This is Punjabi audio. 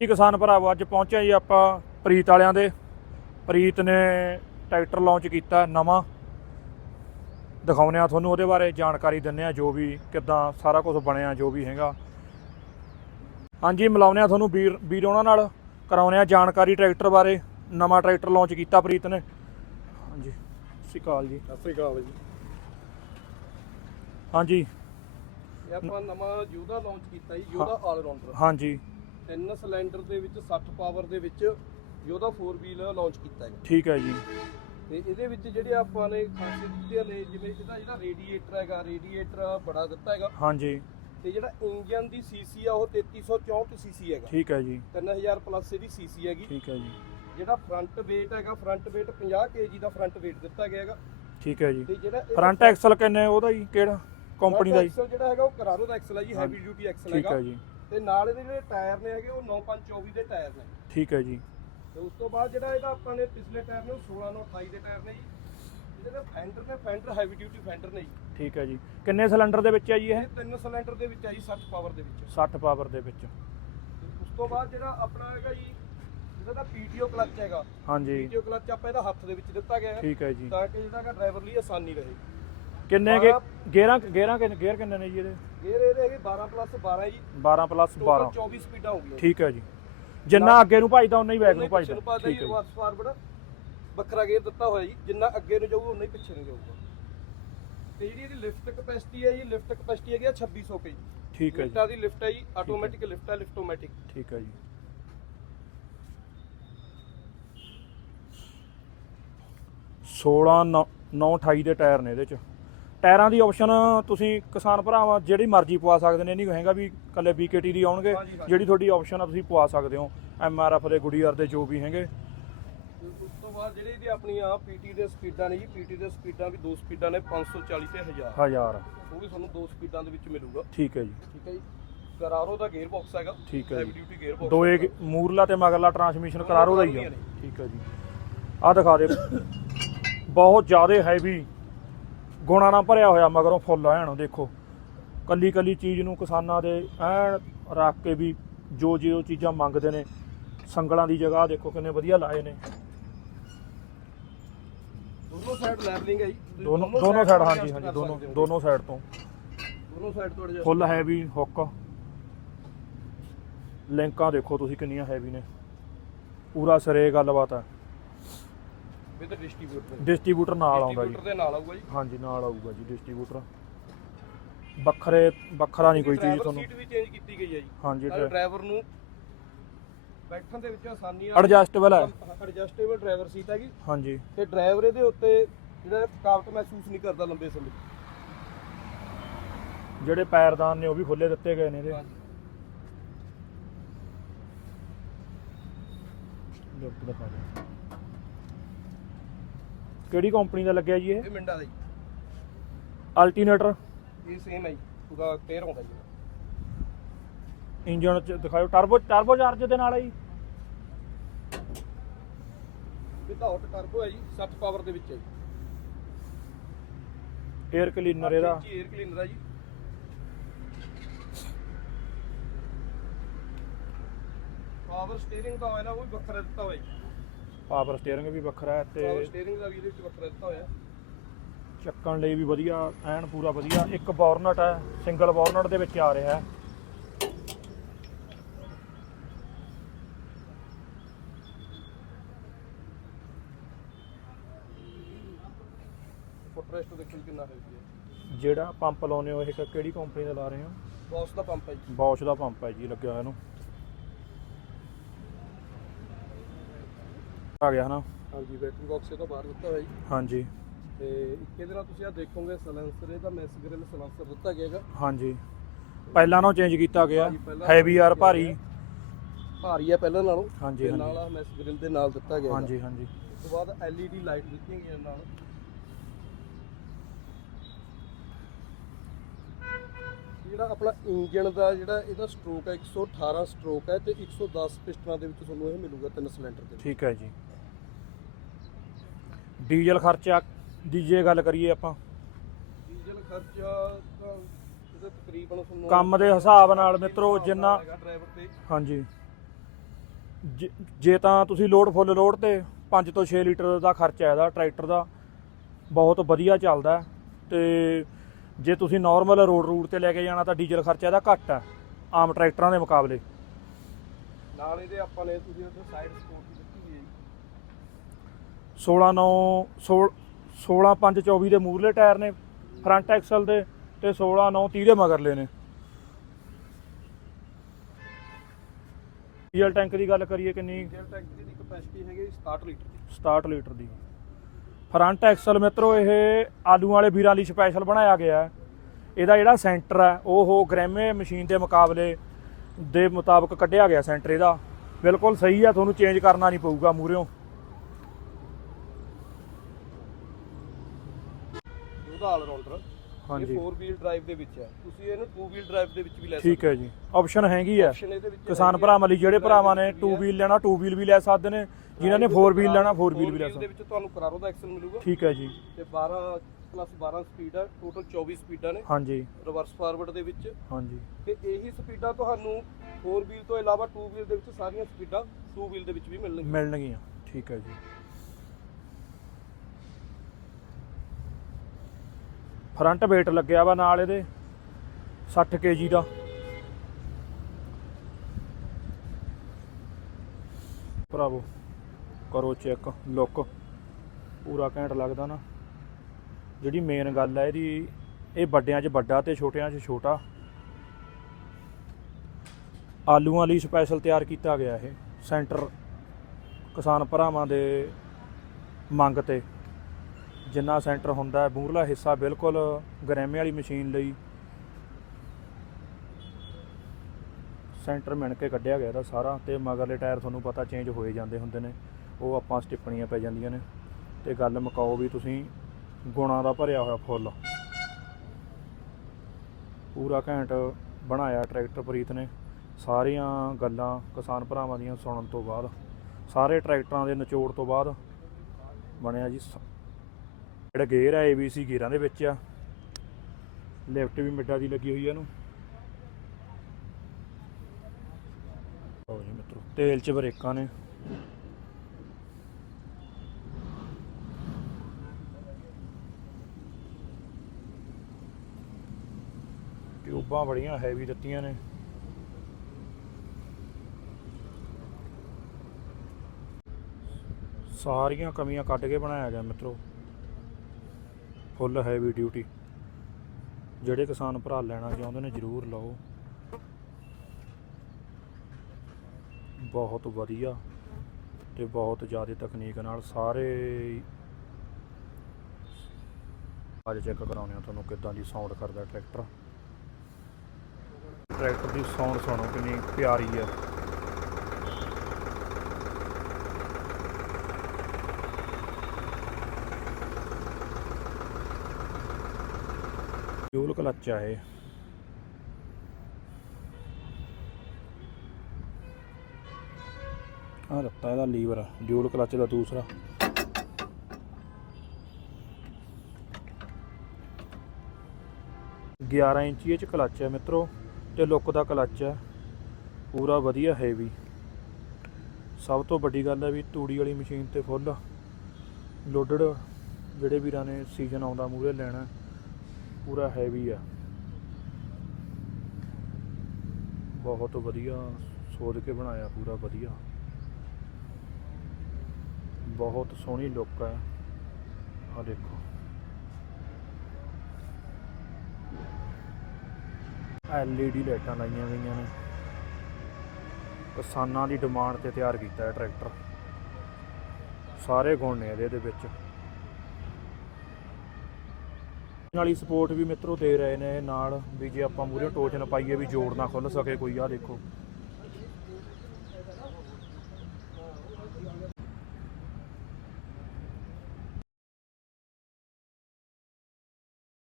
ਜੀ ਕਿਸਾਨ ਭਰਾਵੋ ਅੱਜ ਪਹੁੰਚੇ ਜੀ ਆਪਾਂ ਪ੍ਰੀਤ ਵਾਲਿਆਂ ਦੇ। ਪ੍ਰੀਤ ਨੇ ਟਰੈਕਟਰ ਲਾਂਚ ਕੀਤਾ ਨਵਾਂ। ਦਿਖਾਉਨੇ ਆ ਤੁਹਾਨੂੰ ਉਹਦੇ ਬਾਰੇ ਜਾਣਕਾਰੀ ਦਿੰਨੇ ਆ ਜੋ ਵੀ ਕਿੱਦਾਂ ਸਾਰਾ ਕੁਝ ਬਣਿਆ ਜੋ ਵੀ ਹੈਗਾ। ਹਾਂਜੀ ਮਿਲਾਉਨੇ ਆ ਤੁਹਾਨੂੰ ਵੀਰ ਵੀਰ ਉਹਨਾਂ ਨਾਲ ਕਰਾਉਨੇ ਆ ਜਾਣਕਾਰੀ ਟਰੈਕਟਰ ਬਾਰੇ। ਨਵਾਂ ਟਰੈਕਟਰ ਲਾਂਚ ਕੀਤਾ ਪ੍ਰੀਤ ਨੇ। ਹਾਂਜੀ ਸਤਿ ਸ਼੍ਰੀ ਅਕਾਲ ਜੀ। ਸਤਿ ਸ੍ਰੀ ਅਕਾਲ ਜੀ। ਹਾਂਜੀ। ਇਹ ਆਪਾਂ ਨਵਾਂ ਯੋਧਾ ਲਾਂਚ ਕੀਤਾ ਜੀ ਯੋਧਾ ਆਲ ਰਾਉਂਡਰ ਹਾਂਜੀ। ਤਿੰਨ ਸਿਲੰਡਰ ਦੇ ਵਿੱਚ 60 ਪਾਵਰ ਦੇ ਵਿੱਚ ਯੋਧਾ 4 ਵੀਲ ਲਾਂਚ ਕੀਤਾ ਹੈ ਠੀਕ ਹੈ ਜੀ। ਤੇ ਇਹਦੇ ਵਿੱਚ ਜਿਹੜੇ ਆਪਾਂ ਨੇ ਖਾਸੀਅਤ ਦਿੱਤੀਆਂ ਨੇ ਜਿਵੇਂ ਇਹਦਾ ਜਿਹੜਾ ਰੇਡੀਏਟਰ ਹੈਗਾ ਰੇਡੀਏਟਰ ਬੜਾ ਦਿੱਤਾ ਹੈਗਾ। ਹਾਂਜੀ। ਤੇ ਜਿਹੜਾ ਇੰਜਨ ਦੀ ਸੀਸੀ ਆ ਉਹ 3364 ਸੀਸੀ ਹੈਗਾ। ਠੀਕ ਹੈ ਜੀ। 3000 ਪਲੱਸ ਇਹਦੀ ਸੀਸੀ ਹੈਗੀ। ਠੀਕ ਹੈ ਜੀ। ਜਿਹੜਾ ਫਰੰਟ weight ਹੈਗਾ ਫਰੰਟ weight 50 kg ਦਾ ਫਰੰਟ weight ਦਿੱਤਾ ਗਿਆ ਹੈਗਾ। ਠੀਕ ਹੈ ਜੀ। ਤੇ ਜਿਹੜਾ ਫਰੰਟ ਐਕਸਲ ਕਿੰਨੇ ਉਹਦਾ ਜੀ? ਕਿਹੜਾ? ਕੰਪਨੀ ਦਾ ਜੀ? ਐਕਸਲ ਜਿਹੜਾ ਹੈਗਾ ਉਹ ਕਰਾਰੋ ਦਾ ਐਕਸਲ ਹੈ ਜੀ ਹੈਵੀ ਡਿਊਟੀ ਐਕਸਲ ਠੀਕ ਹੈਗਾ। ਹੈ ਜੀ। ਤੇ ਨਾਲ ਇਹਦੇ ਜਿਹੜੇ ਟਾਇਰ ਨੇ ਹੈਗੇ ਉਹ 9524 ਦੇ ਟਾਇਰ ਨੇ। ਠੀਕ ਹੈ ਜੀ। ਤੇ ਉਸ ਤੋਂ ਬਾਅਦ ਜਿਹੜਾ ਇਹਦਾ ਆਪਾਂ ਨੇ ਪਿਛਲੇ ਟਾਇਰ ਨੇ ਉਹ 16 ਨੂੰ 28 ਦੇ ਟਾਇਰ ਨੇ ਜੀ। ਇਹਦੇ ਨਾਲ ਫੈਂਡਰ ਨੇ ਫੈਂਡਰ ਹੈਵੀ ਡਿਊਟੀ ਫੈਂਡਰ ਨੇ ਜੀ। ਠੀਕ ਹੈ ਜੀ। ਕਿੰਨੇ ਸਿਲੰਡਰ ਦੇ ਵਿੱਚ ਹੈ ਜੀ ਇਹ? ਇਹ ਤਿੰਨ ਸਿਲੰਡਰ ਦੇ ਵਿੱਚ ਆ ਜੀ 60 ਪਾਵਰ ਦੇ ਵਿੱਚ। 60 ਪਾਵਰ ਦੇ ਵਿੱਚ। ਤੇ ਉਸ ਤੋਂ ਬਾਅਦ ਜਿਹੜਾ ਆਪਣਾ ਹੈਗਾ ਜੀ ਇਹਦਾ ਦਾ ਪੀਟੀਓ ਕਲੱਚ ਹੈਗਾ। ਹਾਂਜੀ। ਪੀਟੀਓ ਕਲੱਚ ਆਪਾਂ ਇਹਦਾ ਹੱਥ ਦੇ ਵਿੱਚ ਦਿੱਤਾ ਗਿਆ। ਹੈ ਠੀਕ ਹੈ ਜੀ। ਤਾਂ ਕਿ ਜਿਹੜਾ ਹੈਗਾ ਡਰਾਈਵਰ ਲਈ ਆਸਾਨੀ ਰਹੇ। ਕਿੰਨੇ ਗੇ ਗੇਅਰਾਂ ਗੇਅਰਾਂ ਕਿੰਨੇ ਗੇਅਰ ਕਿੰਨੇ ਨੇ ਜੀ ਇਹਦੇ? ਗੇਅਰ ਇਹਦੇ ਹੈਗੇ 12 ਪਲੱਸ 12 ਹੈ ਜੀ। 12 ਪਲੱਸ ਟੋਟਲ 12 24 ਸਪੀਡਾਂ ਹੋ ਗਈਆਂ ਠੀਕ ਹੈ ਜੀ। ਜਿੰਨਾ ਅੱਗੇ ਨੂੰ ਭਜਦਾ ਉਨਾ ਹੀ ਬੈਕ ਨੂੰ ਭਜਦਾ ਠੀਕ ਹੈ ਜੀ। ਹੈ ਫਾਰਵਰਡ ਵੱਖਰਾ ਗੇਅਰ ਦਿੱਤਾ ਹੋਇਆ ਜੀ। ਜਿੰਨਾ ਅੱਗੇ ਨੂੰ ਜਾਊਗਾ ਉਨਾ ਹੀ ਪਿੱਛੇ ਨੂੰ ਜਾਊਗਾ। ਤੇ ਜਿਹੜੀ ਇਹਦੀ ਲਿਫਟ ਕਪੈਸਿਟੀ ਹੈ ਜੀ ਲਿਫਟ ਕਪੈਸਿਟੀ ਹੈਗੀ ਆ 2600 ਕੇ ਜੀ। ਠੀਕ ਹੈ ਜੀ। ਦੀ ਲਿਫਟ ਹੈ ਜੀ। ਆਟੋਮੈਟਿਕ ਲਿਫਟ ਹੈ ਲਿਫਟੋਮੈਟਿਕ ਠੀਕ ਹੈ ਜੀ। ਸੋਲਾਂ 9 28 ਦੇ ਟਾਇਰ ਨੇ ਇਹਦੇ ਚ। ਟਾਇਰਾਂ ਦੀ ਆਪਸ਼ਨ ਤੁਸੀਂ ਕਿਸਾਨ ਭਰਾਵਾਂ ਜਿਹੜੀ ਮਰਜ਼ੀ ਪਵਾ ਸਕਦੇ ਨੇ ਨਹੀਂ ਕਹੇਗਾ ਵੀ ਕੱਲੇ BKT ਦੀ ਆਉਣਗੇ। ਜਿਹੜੀ ਤੁਹਾਡੀ ਆਪਸ਼ਨ ਆ ਤੁਸੀਂ ਪਵਾ ਸਕਦੇ ਹੋ। MRF ਦੇ ਗੁਡੀਅਰ ਦੇ ਜੋ ਵੀ ਹੈਗੇ। ਉਸ ਤੋਂ ਬਾਅਦ ਜਿਹੜੇ ਇਹਦੀ ਆਪਣੀਆਂ ਪੀਟੀ ਦੇ ਸਪੀਡਾਂ ਨੇ ਜੀ ਪੀਟੀ ਦੇ ਸਪੀਡਾਂ ਵੀ ਦੋ ਸਪੀਡਾਂ ਨੇ 540 ਤੇ 1000 ਹਜ਼ਾਰ। ਉਹ ਵੀ ਤੁਹਾਨੂੰ ਦੋ ਸਪੀਡਾਂ ਦੇ ਵਿੱਚ ਮਿਲੂਗਾ। ਠੀਕ ਹੈ ਜੀ। ਠੀਕ ਹੈ ਜੀ। ਗਰਾਰੋ ਦਾ ਗੇਅਰ ਬਾਕਸ ਹੈਗਾ। ਠੀਕ ਹੈ ਹੈਵੀ ਜੀ। ਡਿਊਟੀ ਗੇਅਰ ਬਾਕਸ ਦੋਏ ਮੂਰਲਾ ਤੇ ਮਗਰਲਾ ਟਰਾਂਸਮਿਸ਼ਨ ਕਰਾਰੋ ਦਾ ਹੀ ਆ। ਠੀਕ ਹੈ ਜੀ। ਆਹ ਦਿਖਾ ਦੇ। ਬਹੁਤ ਜ਼ਿਆਦਾ ਹੈਵੀ ਗੁਣਾ ਨਾਲ ਭਰਿਆ ਹੋਇਆ ਮਗਰੋਂ ਫੁੱਲ ਐਨ ਦੇਖੋ। ਕੱਲੀ ਕੱਲੀ ਚੀਜ਼ ਨੂੰ ਕਿਸਾਨਾਂ ਦੇ ਐਨ ਰੱਖ ਕੇ ਵੀ ਜੋ ਜੋ ਚੀਜ਼ਾਂ ਮੰਗਦੇ ਨੇ ਸੰਗਲਾਂ ਦੀ ਜਗ੍ਹਾ ਦੇਖੋ ਕਿੰਨੇ ਵਧੀਆ ਲਾਏ ਨੇ। ਦੋਨੋਂ ਸਾਈਡ ਲੈਵਲਿੰਗ ਹੈ ਜੀ। ਦੋਨੋਂ ਦੋਨੋਂ ਸਾਈਡ ਹਾਂਜੀ ਹਾਂਜੀ ਦੋਨੋਂ। ਦੋਨੋਂ ਸਾਈਡ ਤੋਂ। ਦੋਨੋਂ ਸਾਈਡ ਤੋਂ adjust ਫੁੱਲ ਹੈਵੀ ਹੁੱਕ। ਲਿੰਕਾਂ ਦੇਖੋ ਤੁਸੀਂ ਕਿੰਨੀਆਂ ਹੈਵੀ ਨੇ। ਪੂਰਾ ਸਿਰੇ ਗੱਲਬਾਤ ਹੈ। ਵਿਦ ਡਿਸਟ੍ਰੀਬਿਊਟਰ ਡਿਸਟ੍ਰੀਬਿਊਟਰ ਨਾਲ ਆਉਂਦਾ ਜੀ। ਡਿਸਟ੍ਰੀਬਿਊਟਰ ਦੇ ਨਾਲ ਆਊਗਾ ਜੀ। ਹਾਂਜੀ ਨਾਲ ਆਊਗਾ ਜੀ ਡਿਸਟ੍ਰੀਬਿਊਟਰ ਵੱਖਰੇ ਵੱਖਰਾ ਨਹੀਂ ਕੋਈ ਚੀਜ਼ ਤੁਹਾਨੂੰ ਸੀਟ ਵੀ ਚੇਂਜ ਕੀਤੀ ਗਈ ਹੈ ਜੀ। ਹਾਂਜੀ ਡਰਾਈਵਰ ਨੂੰ ਬੈਠਣ ਦੇ ਵਿੱਚ ਆਸਾਨੀ ਐਡਜਸਟੇਬਲ ਹੈ। ਐਡਜਸਟੇਬਲ ਡਰਾਈਵਰ ਸੀਟ ਹੈਗੀ। ਹਾਂਜੀ। ਤੇ ਡਰਾਈਵਰ ਇਹਦੇ ਉੱਤੇ ਜਿਹੜਾ ਥਕਾਵਟ ਮਹਿਸੂਸ ਨਹੀਂ ਕਰਦਾ ਲੰਬੇ ਸਮੇਂ ਜਿਹੜੇ ਪੈਰਦਾਨ ਨੇ ਉਹ ਵੀ ਖੁੱਲੇ ਦਿੱਤੇ ਗਏ ਨੇ ਇਹਦੇ। ਲਿਫਟ ਦਿਖਾ ਦਿਓ। ਕਿਹੜੀ ਕੰਪਨੀ ਦਾ ਲੱਗਿਆ ਜੀ ਇਹ? ਇਹ ਮਿੰਡਾ ਦਾ ਜੀ। ਅਲਟਰਨੇਟਰ ਇਹ ਸੇਮ ਹੈ ਜੀ। ਉਹਦਾ ਪੇਅਰ ਹੁੰਦਾ ਜੀ। ਇੰਜਨ ਚ ਦਿਖਾਓ ਟਰਬੋ ਟਰਬੋ ਚਾਰਜ ਦੇ ਨਾਲ ਹੈ ਜੀ? ਵਿਦਆਊਟ ਟਰਬੋ ਹੈ ਜੀ 60 ਪਾਵਰ ਦੇ ਵਿੱਚ ਹੈ ਜੀ। 에ਅਰ ਕਲੀਨਰ ਇਹਦਾ 에ਅਰ ਕਲੀਨਰ ਹੈ ਜੀ। ਪਾਵਰ ਸਟੀਅਰਿੰਗ ਦਾ ਨਾ ਉਹ ਵੀ ਵੱਖਰਾ ਦਿੱਤਾ ਹੋਇਆ ਜੀ। ਪਾਵਰ ਸਟੀਅਰਿੰਗ ਵੀ ਵੱਖਰਾ ਹੈ ਪਾਵਰ ਤੇ ਸਟੀਅਰਿੰਗ ਦਾ ਵੀ ਇਹਦੇ ਵਿੱਚ ਵੱਖਰਾ ਦਿੱਤਾ ਹੋਇਆ। ਚੱਕਣ ਲਈ ਵੀ ਵਧੀਆ ਐਨ ਪੂਰਾ ਵਧੀਆ। ਇੱਕ ਬੋਰਨਟ ਹੈ ਸਿੰਗਲ ਬੋਰਨਟ ਦੇ ਵਿੱਚ ਆ ਰਿਹਾ ਹੈ। ਕਿੰਨਾ ਹੈਵੀ ਜਿਹੜਾ ਪੰਪ ਲਾਉਨੇ ਹੋ ਇਹ ਕ- ਕਿਹੜੀ ਕੰਪਨੀ ਦਾ ਲਾ ਰਹੇ ਹੋ? ਬੌਸ ਦਾ ਪੰਪ ਹੈ ਜੀ। ਬੌਸ਼ ਦਾ ਪੰਪ ਹੈ ਜੀ ਲੱਗਿਆ ਹੋਇਆ ਇਹਨੂੰ। ਆ ਗਿਆ ਹਨਾ। ਹਾਂਜੀ ਬੈਟਰੀ ਬਾਕਸ ਇਹਦਾ ਬਾਹਰ ਦਿੱਤਾ ਹੋਇਆ ਜੀ ਹਾਂਜੀ। ਤੇ ਇੱਕ ਇਹਦੇ ਨਾਲ ਤੁਸੀਂ ਆ ਦੇਖੋਗੇ ਸਲੈਂਸਰ ਇਹਦਾ ਮੈਸ ਗ੍ਰਿਲ ਸਲੈਂਸਰ ਦਿੱਤਾ ਗਿਆ ਹੈਗਾ। ਹਾਂਜੀ। ਪਹਿਲਾਂ ਨਾਲੋਂ ਚੇਂਜ ਕੀਤਾ ਗਿਆ। ਹਾਂਜੀ, ਪਹਿਲਾਂ ਹੈਵੀ ਆਰ ਭਾਰੀ। ਭਾਰੀ ਹੈ ਪਹਿਲਾਂ ਨਾਲੋਂ। ਹਾਂਜੀ, ਤੇ ਹਾਂਜੀ। ਨਾਲ ਆ ਮੈਸ ਗ੍ਰਿਲ ਦੇ ਨਾਲ ਦਿੱਤਾ ਗਿਆ ਹੈਗਾ। ਹਾਂਜੀ ਹਾਂਜੀ। ਉਸ ਤੋਂ ਬਾਅਦ LED ਲਾਈਟ ਦਿੱਤੀਆਂ ਗਈਆਂ ਨਾਲ। ਜਿਹੜਾ ਆਪਣਾ ਇੰਜਨ ਦਾ ਜਿਹੜਾ ਇਹਦਾ ਸਟ੍ਰੋਕ ਹੈ 118 ਸਟ੍ਰੋਕ ਹੈ ਤੇ 110 ਪਿਸਟਨਾਂ ਦੇ ਵਿੱਚ ਤੁਹਾਨੂੰ ਇਹ ਮਿਲੂਗਾ ਤਿੰਨ ਸਿਲੰਡਰ ਦੇ ਠੀਕ ਹੈ ਜੀ। ਡੀਜ਼ਲ ਖਰਚਾ ਦੀ ਜੇ ਗੱਲ ਕਰੀਏ ਆਪਾਂ। ਡੀਜ਼ਲ ਖਰਚਾ ਤਾਂ ਇਹਦਾ ਤਕਰੀਬਨ ਤੁਹਾਨੂੰ ਕੰਮ ਦੇ ਹਿਸਾਬ ਨਾਲ ਮਿੱਤਰੋ ਜਿੰਨਾ ਡਰਾਈਵਰ ਤੇ। ਹਾਂਜੀ। ਜੇ- ਜੇ ਤਾਂ ਤੁਸੀਂ ਲੋਡ ਫੁੱਲ ਲੋਡ ਤੇ 5 ਤੋਂ 6 ਲੀਟਰ ਦਾ ਖਰਚਾ ਇਹਦਾ ਟਰੈਕਟਰ ਦਾ। ਬਹੁਤ ਵਧੀਆ ਚੱਲਦਾ ਹੈ। ਤੇ ਜੇ ਤੁਸੀਂ ਨਾਰਮਲ ਰੋਡ ਰੂਟ ਤੇ ਲੈ ਕੇ ਜਾਣਾ ਤਾਂ ਡੀਜ਼ਲ ਖਰਚਾ ਇਹਦਾ ਘੱਟ ਹੈ ਆਮ ਟਰੈਕਟਰਾਂ ਦੇ ਮੁਕਾਬਲੇ। ਨਾਲ ਇਹਦੇ ਆਪਾਂ ਨੇ ਤੁਸੀਂ ਉਹਦੇ ਸਾਈਡ ਸਪੋਰਟ 16 9 16 5 24 ਦੇ ਮੂਰਲੇ ਟਾਇਰ ਨੇ ਫਰੰਟ ਐਕਸਲ ਦੇ ਤੇ 16 9 30 ਦੇ ਮਗਰਲੇ ਨੇ। ਡੀਜ਼ਲ ਟੈਂਕ ਦੀ ਗੱਲ ਕਰੀਏ ਕਿੰਨੀ? ਡੀਜ਼ਲ ਟੈਂਕ ਦੀ ਕਪੈਸਿਟੀ ਹੈਗੀ ਜੀ 67 ਲੀਟਰ ਦੀ। 67 ਲੀਟਰ ਦੀ। ਫਰੰਟ ਐਕਸਲ ਮਿੱਤਰੋ ਇਹ ਆਲੂ ਵਾਲੇ ਵੀਰਾਂ ਲਈ ਸਪੈਸ਼ਲ ਬਣਾਇਆ ਗਿਆ ਹੈ। ਇਹਦਾ ਜਿਹੜਾ ਸੈਂਟਰ ਹੈ ਉਹ ਗ੍ਰੈਮੇ ਮਸ਼ੀਨ ਦੇ ਮੁਕਾਬਲੇ ਦੇ ਮੁਤਾਬਕ ਕੱਢਿਆ ਗਿਆ ਸੈਂਟਰ ਇਹਦਾ। ਬਿਲਕੁਲ ਸਹੀ ਆ ਤੁਹਾਨੂੰ ਚੇਂਜ ਕਰਨਾ ਨਹੀਂ ਪਊਗਾ ਮੂਰਿਓਂ ਉਹਦਾ ਆਲ ਰਾਉਂਡਰ ਹਾਂਜੀ। ਇਹ 4 ਵੀਲ ਡਰਾਈਵ ਦੇ ਵਿੱਚ ਹੈ। ਤੁਸੀਂ ਇਹਨੂੰ 2 ਵੀਲ ਡਰਾਈਵ ਦੇ ਵਿੱਚ ਵੀ ਲੈ ਠੀਕ ਹੈ ਜੀ। ਆਪਸ਼ਨ ਹੈਗੀ ਹੈ। ਆਪਸ਼ਨ ਇਹਦੇ ਵਿੱਚ ਕਿਸਾਨ ਹੈਗੀ ਹੈ। ਭਰਾਵਾਂ ਲਈ ਜਿਹੜੇ ਭਰਾਵਾਂ ਨੇ Drive 2 ਵੀ ਹੈ। ਵੀਲ ਲੈਣਾ 2 ਵੀਲ ਵੀ ਲੈ ਸਕਦੇ ਨੇ। ਜਿਨ੍ਹਾਂ ਨੇ 4 ਵੀਲ ਲੈਣਾ 4 ਵੀਲ ਵੀ ਲੈ ਦੇ ਸਕਦੇ। ਵਿੱਚ ਤੁਹਾਨੂੰ ਕਰਾਰੋ ਦਾ ਐਕਸਲ ਮਿਲੂਗਾ। ਠੀਕ ਹੈ ਜੀ। ਤੇ 12 ਪਲੱਸ 12 ਸਪੀਡ ਹੈ। ਟੋਟਲ 24 ਸਪੀਡਾਂ ਨੇ। ਹਾਂਜੀ। ਰਿਵਰਸ ਫਾਰਵਰਡ ਦੇ ਵਿੱਚ। ਹਾਂਜੀ। ਤੇ ਇਹੀ ਸਪੀਡਾਂ ਤੁਹਾਨੂੰ 4 ਵੀਲ ਤੋਂ ਇਲਾਵਾ 2 ਵੀਲ ਦੇ ਵਿੱਚ ਸਾਰੀਆਂ ਸਪੀਡਾਂ 2 ਵੀਲ ਦੇ ਵਿੱਚ ਵੀ ਮਿਲਣਗੀਆਂ। ਮਿਲਣਗੀਆਂ। ਠੀਕ ਹੈ ਜੀ। ਫਰੰਟ ਵੇਟ ਲੱਗਿਆ ਵਾ ਨਾਲ ਇਹਦੇ 60 ਕੇਜੀ ਦਾ। ਭਰਾਵੋ, ਕਰੋ ਚੈੱਕ ਲੁੱਕ ਪੂਰਾ ਘੈਂਟ ਲੱਗਦਾ ਨਾ। ਜਿਹੜੀ ਮੇਨ ਗੱਲ ਹੈ ਇਹਦੀ, ਇਹ ਵੱਡਿਆਂ 'ਚ ਵੱਡਾ ਤੇ ਛੋਟਿਆਂ 'ਚ ਛੋਟਾ। ਆਲੂਆਂ ਲਈ ਸਪੈਸ਼ਲ ਤਿਆਰ ਕੀਤਾ ਗਿਆ ਇਹ ਸੈਂਟਰ ਕਿਸਾਨ ਭਰਾਵਾਂ ਦੇ ਮੰਗ ਤੇ। ਜਿੰਨਾ ਸੈਂਟਰ ਹੁੰਦਾ ਹੈ ਮੂਹਰਲਾ ਹਿੱਸਾ ਬਿਲਕੁਲ ਗਰੈਮੇ ਵਾਲੀ ਮਸ਼ੀਨ ਲਈ ਸੈਂਟਰ ਮਿਣ ਕੇ ਕੱਢਿਆ ਗਿਆ ਇਹਦਾ ਸਾਰਾ ਤੇ ਮਗਰਲੇ ਟਾਇਰ ਤੁਹਾਨੂੰ ਪਤਾ ਚੇਂਜ ਹੋਏ ਜਾਂਦੇ ਹੁੰਦੇ ਨੇ, ਉਹ ਆਪਾਂ ਸਟਿੱਪਣੀਆਂ ਪੈ ਜਾਂਦੀਆਂ ਨੇ ਤੇ ਗੱਲ ਮੁਕਾਓ ਵੀ ਤੁਸੀਂ ਗੁਣਾ ਦਾ ਭਰਿਆ ਹੋਇਆ ਫੁੱਲ। ਪੂਰਾ ਘੈਂਟ ਬਣਾਇਆ ਟਰੈਕਟਰ ਪ੍ਰੀਤ ਨੇ, ਸਾਰੀਆਂ ਗੱਲਾਂ ਕਿਸਾਨ ਭਰਾਵਾਂ ਦੀਆਂ ਸੁਣਨ ਤੋਂ ਬਾਅਦ, ਸਾਰੇ ਟਰੈਕਟਰਾਂ ਦੇ ਨਿਚੋੜ ਤੋਂ ਬਾਅਦ ਬਣਿਆ ਜੀ ਸ- ਜਿਹੜਾ ਗੇਅਰ ਹੈ ABC ਗੇਅਰਾਂ ਦੇ ਵਿੱਚ ਆ। ਲਿਫਟ ਵੀ ਮਿੱਡਾ ਦੀ ਲੱਗੀ ਹੋਈ ਆ ਇਹਨੂੰ। ਲਓ ਜੀ ਮਿੱਤਰੋ, ਤੇਲ 'ਚ ਬ੍ਰੇਕਾਂ ਨੇ। ਟਿਊਬਾਂ ਬੜੀਆਂ ਹੈਵੀ ਦਿੱਤੀਆਂ ਨੇ। ਸਾਰੀਆਂ ਕਮੀਆਂ ਕੱਢ ਕੇ ਬਣਾਇਆ ਗਿਆ ਮਿੱਤਰੋ। ਫੁੱਲ ਹੈਵੀ ਡਿਊਟੀ ਜਿਹੜੇ ਕਿਸਾਨ ਭਰਾ ਲੈਣਾ ਚਾਹੁੰਦੇ ਨੇ ਜ਼ਰੂਰ ਲਓ। ਬਹੁਤ ਵਧੀਆ ਤੇ ਬਹੁਤ ਜ਼ਿਆਦਾ ਤਕਨੀਕ ਨਾਲ ਸਾਰੇ ਅੱਜ ਚੈੱਕ ਕਰਾਉਂਦੇ ਆ ਤੁਹਾਨੂੰ ਕਿੱਦਾਂ ਦੀ ਸਾਊਂਡ ਕਰਦਾ ਟਰੈਕਟਰ। ਟਰੈਕਟਰ ਦੀ ਸਾਊਂਡ ਸੁਣੋ ਕਿੰਨੀ ਪਿਆਰੀ ਹੈ। ਫਿਊਲ ਕਲਚ ਆ ਇਹ। ਆ ਰੱਤਾ ਇਹਦਾ ਲੀਵਰ ਡਿਊਲ ਕਲਚ ਦਾ ਦੂਸਰਾ। ਗਿਆਰਾਂ ਇੰਚੀ ਇਹ ਚ ਕਲੱਚ ਹੈ ਮਿੱਤਰੋ, ਤੇ ਲੁੱਕ ਦਾ ਕਲਚ ਹੈ ਪੂਰਾ ਵਧੀਆ ਹੈਵੀ ਸਭ ਤੋਂ ਵੱਡੀ ਗੱਲ ਹੈ ਵੀ ਤੂੜੀ ਵਾਲੀ ਮਸ਼ੀਨ ਤੇ ਫੁੱਲ ਲੋਡਡ ਜਿਹੜੇ ਵੀਰਾਂ ਨੇ ਸੀਜ਼ਨ ਆਉਂਦਾ ਮੂਰੇ ਲੈਣਾ। ਪੂਰਾ ਹੈਵੀ ਆ। ਬਹੁਤ ਵਧੀਆ ਸੋਧ ਕੇ ਬਣਾਇਆ, ਪੂਰਾ ਵਧੀਆ। ਬਹੁਤ ਸੋਹਣੀ ਲੁੱਕ ਹੈ ਆ ਦੇਖੋ। ਐਲਈਡੀ ਲਾਈਟਾਂ ਲਾਈਆਂ ਗਈਆਂ ਨੇ। ਕਿਸਾਨਾਂ ਦੀ ਡਿਮਾਂਡ ਤੇ ਤਿਆਰ ਕੀਤਾ ਹੈ ਟਰੈਕਟਰ ਸਾਰੇ ਗੁਣ ਨੇ ਇਹਦੇ ਵਿੱਚ। ਨਾਲ ਹੀ ਸਪੋਰਟ ਵੀ ਮਿੱਤਰੋ ਦੇ ਰਹੇ ਨੇ, ਨਾਲ ਵੀ ਜੇ ਆਪਾਂ ਮੂਰੇ ਟੋਚ ਨਾ ਪਾਈਏ ਵੀ ਜੋੜ ਨਾ ਖੁੱਲ ਸਕੇ ਕੋਈ ਆ ਦੇਖੋ।